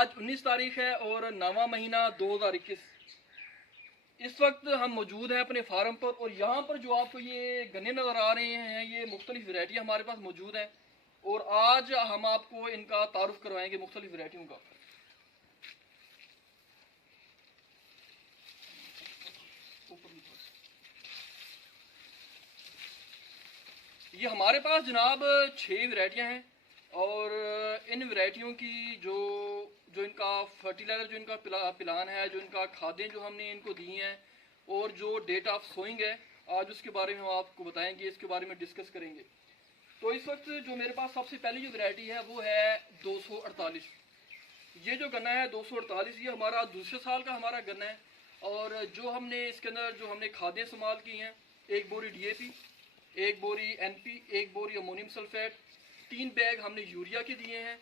आज 19 तारीख है और 9वां महीना 2021। इस वक्त हम मौजूद हैं अपने फार्म पर और यहाँ पर जो आपको ये गन्ने नज़र आ रहे हैं ये मुख्तलिफ वैरायटी हमारे पास मौजूद हैं और आज हम आपको इनका तारुफ करवाएंगे मुख्तलिफ वैरायटियों का। ये हमारे पास जनाब 6 वैरायटियाँ हैं और इन वैरायटियों की जो इनका फर्टिलाइज़र जो इनका पिलान है, जो इनका खादें जो हमने इनको दी हैं और जो डेट ऑफ सोइंग है आज उसके बारे में हम आपको बताएंगे, इसके बारे में डिस्कस करेंगे। तो इस वक्त जो मेरे पास सबसे पहली जो वैरायटी है वो है 248। ये जो गन्ना है 248 ये हमारा दूसरे साल का हमारा गन्ना है और जो हमने इसके अंदर जो हमने खादें इस्तेमाल की हैं, 1 बोरी DAP, 1 बोरी NP, 1 बोरी अमोनियम सल्फेट, 3 बैग हमने यूरिया के दिए हैं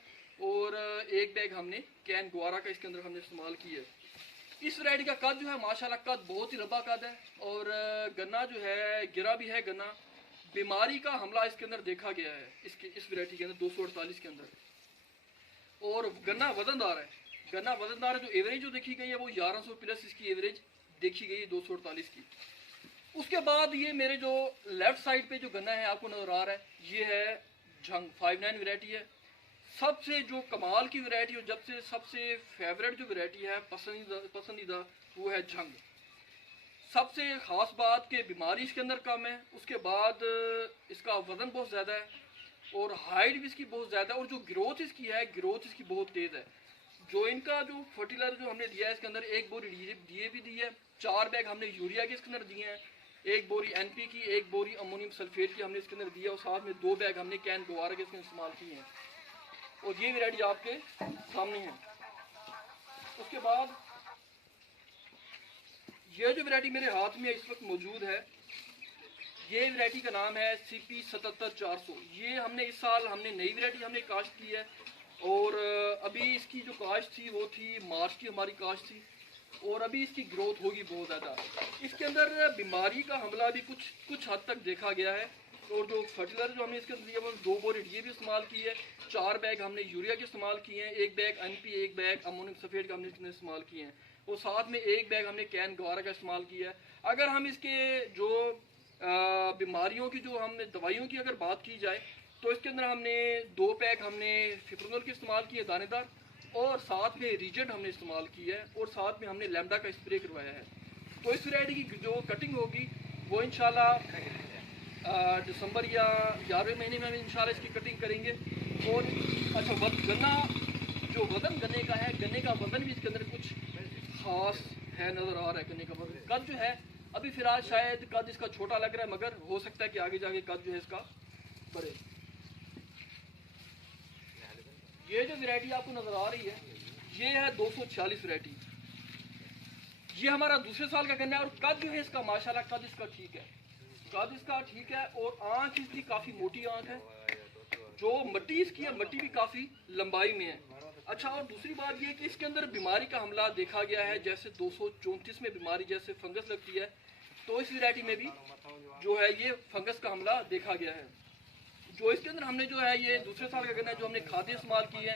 और 1 बैग हमने कैन गुआरा का इसके अंदर हमने इस्तेमाल किया है। इस वैरायटी का कद जो है माशाल्लाह कद बहुत ही लंबा कद है और गन्ना जो है गिरा भी है गन्ना। बीमारी का हमला इसके अंदर देखा गया है इस वैरायटी के अंदर 248 के अंदर। और गन्ना वजनदार है, गन्ना वजनदार है। जो एवरेज जो देखी गई है वो 1100 प्लस इसकी एवरेज देखी गई है 248 की। उसके बाद ये मेरे जो लेफ्ट साइड पे जो गन्ना है आपको नजर आ रहा है ये है झंग 59 वैरायटी है। सबसे जो कमाल की वैरायटी और जब से सबसे फेवरेट जो वैरायटी है पसंदीदा वो है झंग। सबसे ख़ास बात कि बीमारी इसके अंदर कम है, उसके बाद इसका वज़न बहुत ज़्यादा है और हाइट भी इसकी बहुत ज़्यादा है और जो ग्रोथ इसकी है ग्रोथ इसकी बहुत तेज़ है। जो इनका जो फर्टिलाइजर जो हमने दिया है इसके अंदर 1 बोरी DAP दी है, 4 बैग हमने यूरिया के इसके अंदर दिए हैं, 1 बोरी NP की, 1 बोरी अमोनियम सल्फेट की हमने इसके अंदर दिया और साथ में 2 बैग हमने कैन गुआरा के इसके इस्तेमाल किए हैं और ये वैरायटी आपके सामने है। उसके बाद ये जो वैरायटी मेरे हाथ में इस वक्त मौजूद है ये वैरायटी का नाम है CP 77-400। ये हमने इस साल हमने नई वैरायटी हमने काश्त की है और अभी इसकी जो काश्त थी वो थी मार्च की हमारी काश्त थी और अभी इसकी ग्रोथ होगी बहुत ज़्यादा। इसके अंदर बीमारी का हमला भी कुछ हद तक देखा गया है और जो फर्टिलाइजर जो हमने इसके अंदर दिया वो 2 बोरी DAP इस्तेमाल की है, 4 बैग हमने यूरिया के इस्तेमाल किए हैं, 1 bag NP, 1 bag ammonium sulphate का हमने इसके इस्तेमाल किए हैं और साथ में 1 बैग हमने कैन गुआरा का इस्तेमाल किया है। अगर हम इसके जो बीमारियों की जो हमने दवाइयों की अगर बात की जाए तो इसके अंदर हमने 2 पैक हमने फिप्रोनल के इस्तेमाल किए दानेदार और साथ में रीजेंट हमने इस्तेमाल की है और साथ में हमने लैम्डा का स्प्रे करवाया है। तो इस वैरायटी की जो कटिंग होगी वो इंशाल्लाह दिसंबर या 11वें महीने में हम इंशाल्लाह इसकी कटिंग करेंगे। और अच्छा गन्ना जो वज़न गन्ने का है, गन्ने का वज़न भी इसके अंदर कुछ खास है नज़र आ रहा है। गन्ने का वज़न कद जो है अभी फ़िलहाल शायद कद इसका छोटा लग रहा है मगर हो सकता है कि आगे जाके कद जो है इसका बढ़े। ये जो वैरायटी आपको नज़र आ रही है ये है 246 वैरायटी। ये हमारा दूसरे साल का गन्ना है और कद जो है इसका माशाल्लाह कद इसका ठीक है, कद इसका ठीक है और आँख इसकी काफ़ी मोटी आँख है। जो मट्टी इसकी है मट्टी भी काफ़ी लंबाई में है। अच्छा और दूसरी बात ये कि इसके अंदर बीमारी का हमला देखा गया है, जैसे 234 में बीमारी जैसे फंगस लगती है तो इस वैरायटी में भी जो है ये फंगस का हमला देखा गया है। जो इसके अंदर हमने जो है ये दूसरे साल का गन्ना है जो हमने खादें इस्तेमाल की है,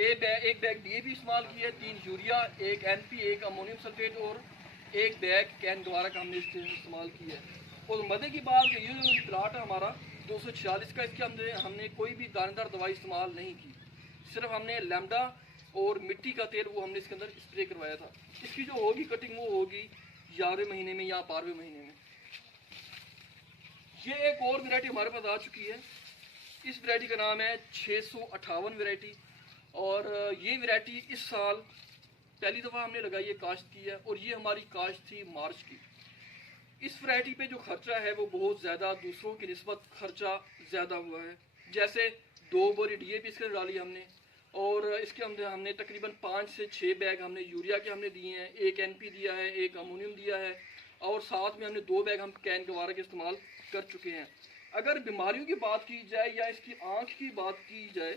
1 बैग DAP इस्तेमाल की है, 3 यूरिया, 1 NP, 1 अमोनियम सल्फेट और 1 बैग कैन गुआरा का हमने इस्तेमाल की है। और मज़े की बात ये जो प्लाट है हमारा 246 का, इसके हमने कोई भी दानेदार दवाई इस्तेमाल नहीं की, सिर्फ हमने लैम्डा और मिट्टी का तेल वो हमने इसके अंदर स्प्रे करवाया था। इसकी जो होगी कटिंग वो होगी 11वें महीने में या 12वें महीने में। ये एक और वैरायटी हमारे पास आ चुकी है, इस वैरायटी का नाम है 658 वैरायटी और ये वैरायटी इस साल पहली दफ़ा हमने लगाई है, काश्त की है और ये हमारी काश्त थी मार्च की। इस वैरायटी पे जो खर्चा है वो बहुत ज़्यादा दूसरों की निस्बत खर्चा ज़्यादा हुआ है। जैसे 2 बोरी DAP इसके डाली हमने और इसके अंदर हमने तकरीबन 5 से 6 बैग हमने यूरिया के हमने दिए हैं, 1 NP दिया है, 1 अमोनियम दिया है और साथ में हमने 2 बैग हम कैन गुआरा के इस्तेमाल कर चुके हैं। अगर बीमारियों की बात की जाए या इसकी आँख की बात की जाए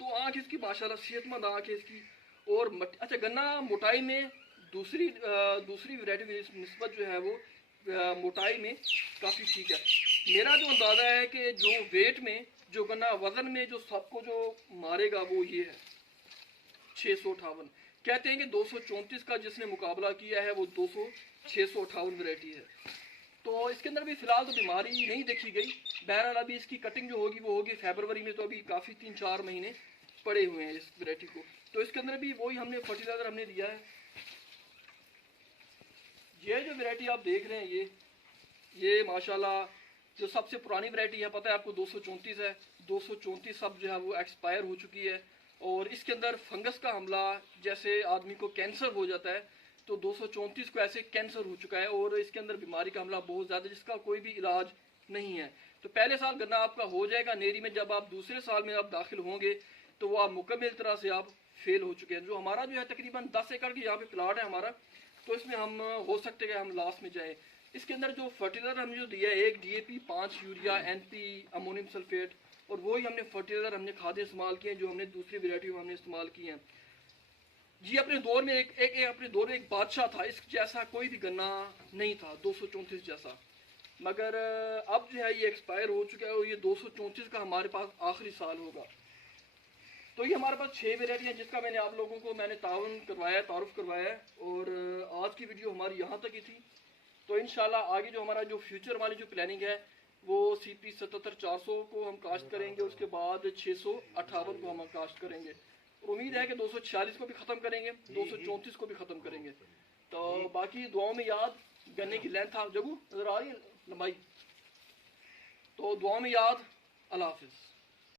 तो आँख इसकी माशाल्लाह सेहतमंद आँख है इसकी और अच्छा गन्ना मोटाई में दूसरी वैरायटी की निस्बत जो है वो मोटाई में काफ़ी ठीक है। मेरा जो अंदाज़ा है कि जो वेट में जो गन्ना वज़न में जो सबको जो मारेगा वो ये है 658। कहते हैं कि 234 का जिसने मुकाबला किया है वो 658 वैरायटी है। तो इसके अंदर भी फिलहाल तो बीमारी नहीं देखी गई। बहरहाल अभी इसकी कटिंग जो होगी वो होगी फरवरी में, तो अभी काफ़ी 3-4 महीने पड़े हुए हैं इस वैरायटी को। तो इसके अंदर भी वही हमने फर्टिलाइज़र हमने दिया है। ये जो वैरायटी आप देख रहे हैं ये माशाल्लाह जो सबसे पुरानी वैरायटी है, पता है आपको 234 है। 234 अब जो है वो एक्सपायर हो चुकी है और इसके अंदर फंगस का हमला, जैसे आदमी को कैंसर हो जाता है तो 234 को ऐसे कैंसर हो चुका है और इसके अंदर बीमारी का हमला बहुत ज़्यादा, जिसका कोई भी इलाज नहीं है। तो पहले साल गन्ना आपका हो जाएगा नेरी में, जब आप दूसरे साल में आप दाखिल होंगे तो वो आप मुकम्मल तरह से आप फेल हो चुके हैं। जो हमारा जो है तकरीबन 10 एकड़ की यहाँ पे प्लाट है हमारा, तो इसमें हम हो सकते हैं हम लास्ट में जाएँ। इसके अंदर जो फर्टिलाइज़र हमने जो दिया है, 1 DAP, 5 urea, NP, ammonium sulphate, और वही हमने फर्टिलाइज़र हमने खादें इस्तेमाल किए हैं जो हमने दूसरी वैरायटी में हमने इस्तेमाल किए हैं। जी अपने दौर में अपने दौर में एक बादशाह था, इस जैसा कोई भी गन्ना नहीं था 234 जैसा। मगर अब जो है ये एक्सपायर हो चुका है और ये 234 का हमारे पास आखिरी साल होगा। तो ये हमारे पास 6 वेराइटी है जिसका मैंने आप लोगों को तारुफ करवाया है और आज की वीडियो हमारी यहाँ तक ही थी। तो इंशाल्लाह आगे जो हमारा जो फ्यूचर वाली जो प्लानिंग है वो CP 77-400 को हम कास्ट करेंगे, उसके बाद 658 को हम कास्ट करेंगे। उम्मीद है कि 246 को भी ख़त्म करेंगे, 234 को भी ख़त्म करेंगे। तो बाकी दुआओं में याद, गन्ने की लेंथ आप जगू नजर आ रही है, लंबाई, तो दुआओं में याद। अल्लाह हाफिज़।